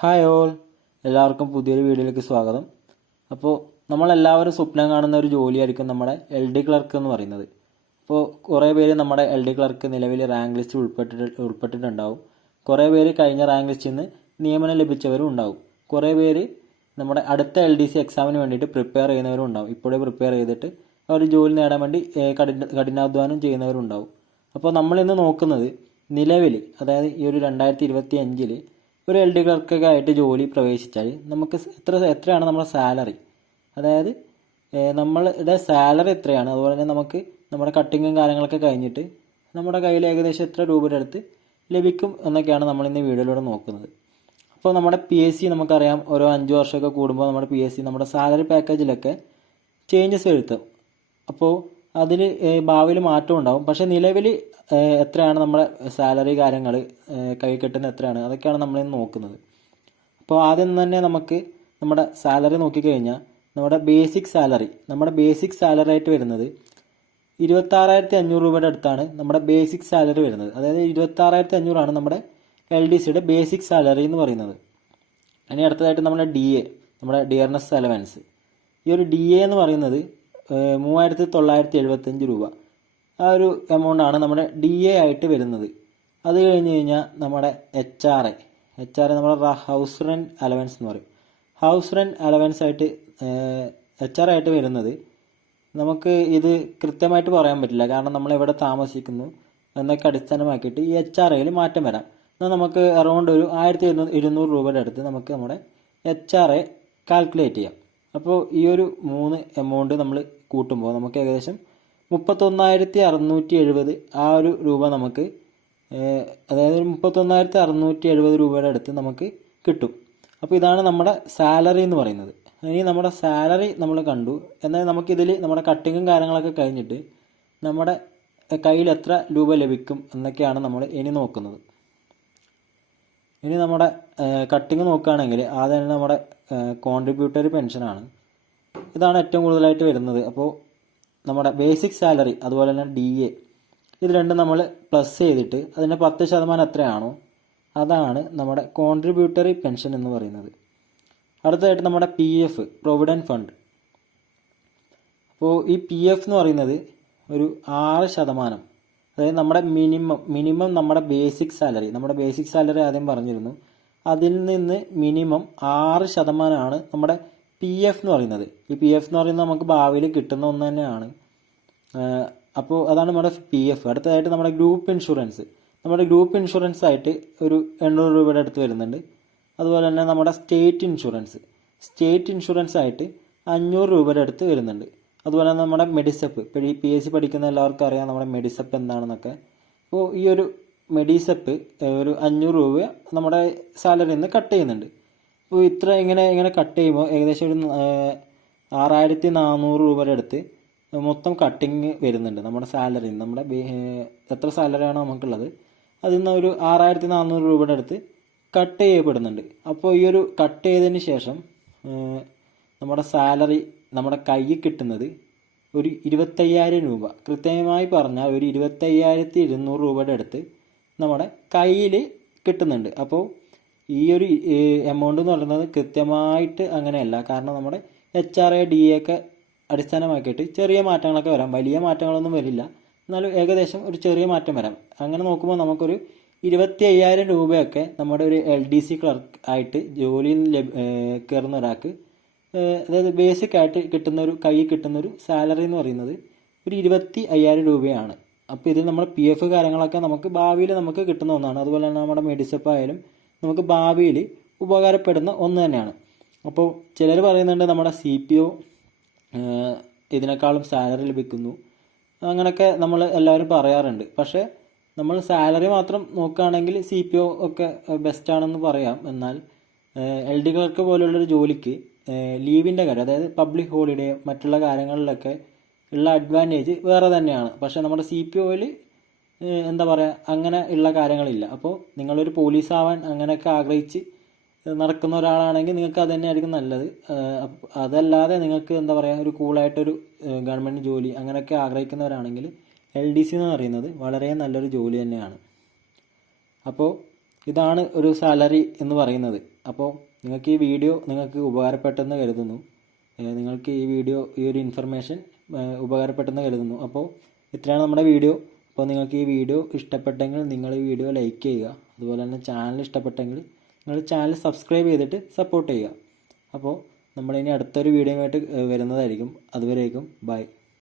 Hi all, എല്ലാവർക്കും പുതിയൊരു വീഡിയോയിലേക്ക് സ്വാഗതം. അപ്പോൾ നമ്മളെല്ലാവരും സ്വപ്നം കാണുന്ന ഒരു ജോലിയായിരിക്കും നമ്മുടെ LD ക്ലർക്ക് എന്ന് പറയുന്നത്. അപ്പോൾ കുറേ പേര് നമ്മുടെ LD ക്ലർക്ക് നിലവിൽ റാങ്ക് ലിസ്റ്റിൽ ഉൾപ്പെട്ടിട്ടുണ്ടാവും. കുറേ പേര് കഴിഞ്ഞ റാങ്ക് ലിസ്റ്റിൽ നിന്ന് നിയമനം ലഭിച്ചവരും ഉണ്ടാവും. കുറേ പേര് നമ്മുടെ അടുത്ത LDC എക്സാമിന് വേണ്ടിയിട്ട് പ്രിപ്പയർ ചെയ്യുന്നവരും ഉണ്ടാവും. ഇപ്പോഴേ പ്രിപ്പയർ ചെയ്തിട്ട് അവർ ജോലി നേടാൻ വേണ്ടി കഠിനാധ്വാനം ചെയ്യുന്നവരും ഉണ്ടാവും. അപ്പോൾ നമ്മളിന്ന് നോക്കുന്നത് നിലവിൽ, അതായത് ഈ ഒരു 2025 ഒരു LD ക്ലർക്കൊക്കെ ആയിട്ട് ജോലി പ്രവേശിച്ചാൽ നമുക്ക് എത്രയാണ് നമ്മുടെ സാലറി, അതായത് നമ്മളുടെ സാലറി എത്രയാണ്, അതുപോലെ തന്നെ നമുക്ക് നമ്മുടെ കട്ടിങ്ങും കാര്യങ്ങളൊക്കെ കഴിഞ്ഞിട്ട് നമ്മുടെ കയ്യിൽ ഏകദേശം എത്ര രൂപയുടെ അടുത്ത് ലഭിക്കും എന്നൊക്കെയാണ് നമ്മളിന്ന് വീഡിയോയിലൂടെ നോക്കുന്നത്. അപ്പോൾ നമ്മുടെ PSC നമുക്കറിയാം, ഓരോ 5 വർഷമൊക്കെ കൂടുമ്പോൾ നമ്മുടെ PSC നമ്മുടെ സാലറി പാക്കേജിലൊക്കെ ചേഞ്ചസ് വരുത്തും. അപ്പോൾ അതിൽ ഭാവിയിൽ മാറ്റം ഉണ്ടാവും. പക്ഷേ നിലവിൽ എത്രയാണ് നമ്മുടെ സാലറി കാര്യങ്ങൾ കൈ കിട്ടുന്ന എത്രയാണ്, അതൊക്കെയാണ് നമ്മളിന്ന് നോക്കുന്നത്. അപ്പോൾ ആദ്യം തന്നെ നമുക്ക് നമ്മുടെ സാലറി നോക്കിക്കഴിഞ്ഞാൽ നമ്മുടെ ബേസിക് സാലറി ആയിട്ട് വരുന്നത് 26,500 രൂപയുടെ അടുത്താണ് നമ്മുടെ ബേസിക് സാലറി വരുന്നത്. അതായത് 26,500 നമ്മുടെ LDCയുടെ ബേസിക് സാലറി എന്ന് പറയുന്നത്. ഇനി അടുത്തതായിട്ട് നമ്മുടെ DA, നമ്മുടെ ഡിയർനെസ് അലവൻസ്. ഈ ഒരു DA എന്ന് പറയുന്നത് 3,975 രൂപ. ആ ഒരു എമൗണ്ട് ആണ് നമ്മുടെ DA ആയിട്ട് വരുന്നത്. അത് കഴിഞ്ഞ് കഴിഞ്ഞാൽ നമ്മുടെ HRA നമ്മുടെ ഹൗസ് റെൻറ്റ് അലവൻസ് എന്ന് പറയും. ഹൗസ് റെൻറ്റ് അലവൻസ് ആയിട്ട് HRA ആയിട്ട് വരുന്നത് നമുക്ക് ഇത് കൃത്യമായിട്ട് പറയാൻ പറ്റില്ല, കാരണം നമ്മൾ എവിടെ താമസിക്കുന്നു എന്നൊക്കെ അടിസ്ഥാനമാക്കിയിട്ട് ഈ HRAയിൽ മാറ്റം വരാം. എന്നാൽ നമുക്ക് അറൗണ്ട് ഒരു 1,200 രൂപയുടെ അടുത്ത് നമുക്ക് നമ്മുടെ HRA കാൽക്കുലേറ്റ് ചെയ്യാം. അപ്പോൾ ഈ ഒരു 3 എമൗണ്ട് നമ്മൾ കൂട്ടുമ്പോൾ നമുക്ക് ഏകദേശം 31,670 ആ ഒരു രൂപ നമുക്ക്, അതായത് 31,670 രൂപയുടെ അടുത്ത് നമുക്ക് കിട്ടും. അപ്പോൾ ഇതാണ് നമ്മുടെ സാലറി എന്ന് പറയുന്നത്. ഇനി നമ്മുടെ സാലറി നമ്മൾ കണ്ടു, എന്നാൽ നമുക്കിതിൽ നമ്മുടെ കട്ടിങ്ങും കാര്യങ്ങളൊക്കെ കഴിഞ്ഞിട്ട് നമ്മുടെ കയ്യിൽ എത്ര രൂപ ലഭിക്കും എന്നൊക്കെയാണ് നമ്മൾ ഇനി നോക്കുന്നത്. ഇനി നമ്മുടെ കട്ടിങ് നോക്കുകയാണെങ്കിൽ ആദ്യം തന്നെ നമ്മുടെ കോൺട്രിബ്യൂട്ടറി പെൻഷനാണ്. ഇതാണ് ഏറ്റവും കൂടുതലായിട്ട് വരുന്നത്. അപ്പോൾ നമ്മുടെ ബേസിക് സാലറി അതുപോലെ തന്നെ DA ഇത് രണ്ടും നമ്മൾ പ്ലസ് ചെയ്തിട്ട് അതിൻ്റെ 10% എത്രയാണോ അതാണ് നമ്മുടെ കോൺട്രിബ്യൂട്ടറി പെൻഷൻ എന്ന് പറയുന്നത്. അടുത്തതായിട്ട് നമ്മുടെ PF, പ്രൊവിഡൻറ്റ് ഫണ്ട്. അപ്പോൾ ഈ PF എന്ന് പറയുന്നത് ഒരു 6%, അതായത് നമ്മുടെ മിനിമം നമ്മുടെ ബേസിക് സാലറി ആദ്യം പറഞ്ഞിരുന്നു, അതിൽ നിന്ന് മിനിമം 6% നമ്മുടെ PF എന്ന് പറയുന്നത്. ഈ PF എന്ന് പറയുന്നത് നമുക്ക് ഭാവിയിൽ കിട്ടുന്ന ഒന്ന് തന്നെയാണ്. അപ്പോൾ അതാണ് നമ്മുടെ PF. അടുത്തതായിട്ട് നമ്മുടെ ഗ്രൂപ്പ് ഇൻഷുറൻസ് ആയിട്ട് ഒരു 800 രൂപയുടെ അടുത്ത് വരുന്നുണ്ട്. അതുപോലെ തന്നെ നമ്മുടെ സ്റ്റേറ്റ് ഇൻഷുറൻസ് ആയിട്ട് 500 രൂപയുടെ അടുത്ത് വരുന്നുണ്ട്. അതുപോലെ തന്നെ നമ്മുടെ മെഡിസെപ്പ്, PSC പഠിക്കുന്ന എല്ലാവർക്കും അറിയാം നമ്മുടെ മെഡിസെപ്പ് എന്താണെന്നൊക്കെ. അപ്പോൾ ഈ ഒരു മെഡിസെപ്പ് ഒരു 500 രൂപ നമ്മുടെ സാലറിയിൽ നിന്ന് കട്ട് ചെയ്യുന്നുണ്ട്. അപ്പോൾ ഇങ്ങനെ കട്ട് ചെയ്യുമ്പോൾ ഏകദേശം ഒരു 6,400 രൂപയുടെ അടുത്ത് മൊത്തം കട്ടിങ് വരുന്നുണ്ട് നമ്മുടെ സാലറിയിൽ നിന്ന്. നമ്മുടെ എത്ര സാലറിയാണോ നമുക്കുള്ളത് അതിൽ നിന്ന് ഒരു 6,400 രൂപയുടെ അടുത്ത് കട്ട് ചെയ്യപ്പെടുന്നുണ്ട്. അപ്പോൾ ഈ ഒരു കട്ട് ചെയ്തതിന് ശേഷം നമ്മുടെ സാലറി നമ്മുടെ കയ്യിൽ കിട്ടുന്നത് ഒരു 25,000 രൂപ, കൃത്യമായി പറഞ്ഞാൽ ഒരു 25,200 രൂപയുടെ അടുത്ത് നമ്മുടെ കയ്യിൽ കിട്ടുന്നുണ്ട്. അപ്പോൾ ഈ ഒരു എമൗണ്ട് എന്ന് പറയുന്നത് കൃത്യമായിട്ട് അങ്ങനെയല്ല, കാരണം നമ്മുടെ HRA DA ഒക്കെ അടിസ്ഥാനമാക്കിയിട്ട് ചെറിയ മാറ്റങ്ങളൊക്കെ വരാം. വലിയ മാറ്റങ്ങളൊന്നും വരില്ല, എന്നാലും ഏകദേശം ഒരു ചെറിയ മാറ്റം വരാം. അങ്ങനെ നോക്കുമ്പോൾ നമുക്കൊരു 25,000 രൂപയൊക്കെ നമ്മുടെ ഒരു LDC ക്ലർക്ക് ആയിട്ട് ജോലിയിൽ കയറുന്ന ഒരാൾക്ക്, അതായത് ബേസിക് ആയിട്ട് കയ്യിൽ കിട്ടുന്നൊരു സാലറി എന്ന് പറയുന്നത് ഒരു 25,000 രൂപയാണ്. അപ്പോൾ ഇതിൽ നമ്മുടെ PF കാര്യങ്ങളൊക്കെ നമുക്ക് ഭാവിയിൽ നമുക്ക് കിട്ടുന്ന ഒന്നാണ്. അതുപോലെ തന്നെ നമ്മുടെ മെഡിസെപ്പ് ആയാലും നമുക്ക് ഭാവിയിൽ ഉപകാരപ്പെടുന്ന ഒന്ന് തന്നെയാണ്. അപ്പോൾ ചിലർ പറയുന്നുണ്ട് നമ്മുടെ CPO ഇതിനേക്കാളും സാലറി ലഭിക്കുന്നു, അങ്ങനെയൊക്കെ നമ്മൾ എല്ലാവരും പറയാറുണ്ട്. പക്ഷേ നമ്മൾ സാലറി മാത്രം നോക്കുകയാണെങ്കിൽ CPO ഒക്കെ ബെസ്റ്റാണെന്ന് പറയാം. എന്നാൽ LD ക്ലർക്ക് പോലുള്ളൊരു ജോലിക്ക് ലീവിൻ്റെ കാര്യം, അതായത് പബ്ലിക് ഹോളിഡേ മറ്റുള്ള കാര്യങ്ങളിലൊക്കെ ഉള്ള അഡ്വാൻറ്റേജ് വേറെ തന്നെയാണ്. പക്ഷേ നമ്മുടെ CPOയിൽ എന്താ പറയുക, അങ്ങനെ ഉള്ള കാര്യങ്ങളില്ല. അപ്പോൾ നിങ്ങളൊരു പോലീസ് ആവാൻ അങ്ങനെയൊക്കെ ആഗ്രഹിച്ച് നടക്കുന്ന ഒരാളാണെങ്കിൽ നിങ്ങൾക്ക് അത് തന്നെയായിരിക്കും നല്ലത്. അതല്ലാതെ നിങ്ങൾക്ക് എന്താ പറയുക, ഒരു കൂളായിട്ടൊരു ഗവൺമെൻറ് ജോലി അങ്ങനെയൊക്കെ ആഗ്രഹിക്കുന്നവരാണെങ്കിൽ LDC എന്ന് പറയുന്നത് വളരെ നല്ലൊരു ജോലി തന്നെയാണ്. അപ്പോൾ ഇതാണ് ഒരു സാലറി എന്ന് പറയുന്നത്. അപ്പോൾ നിങ്ങൾക്ക് ഈ വീഡിയോ നിങ്ങൾക്ക് ഉപകാരപ്പെട്ടെന്ന് കരുതുന്നു. നിങ്ങൾക്ക് ഈ വീഡിയോ ഈ ഒരു ഇൻഫർമേഷൻ ഉപകാരപ്പെട്ടെന്ന് കരുതുന്നു. അപ്പോൾ ഇത്രയാണ് നമ്മുടെ വീഡിയോ. അപ്പോൾ നിങ്ങൾക്ക് ഈ വീഡിയോ ഇഷ്ടപ്പെട്ടെങ്കിൽ നിങ്ങൾ ഈ വീഡിയോ ലൈക്ക് ചെയ്യുക. അതുപോലെ തന്നെ ചാനൽ ഇഷ്ടപ്പെട്ടെങ്കിൽ നിങ്ങൾ ചാനൽ സബ്സ്ക്രൈബ് ചെയ്തിട്ട് സപ്പോർട്ട് ചെയ്യുക. അപ്പോൾ നമ്മളിനി അടുത്തൊരു വീഡിയോയുമായിട്ട് വരുന്നതായിരിക്കും. അതുവരേക്കും ബൈ.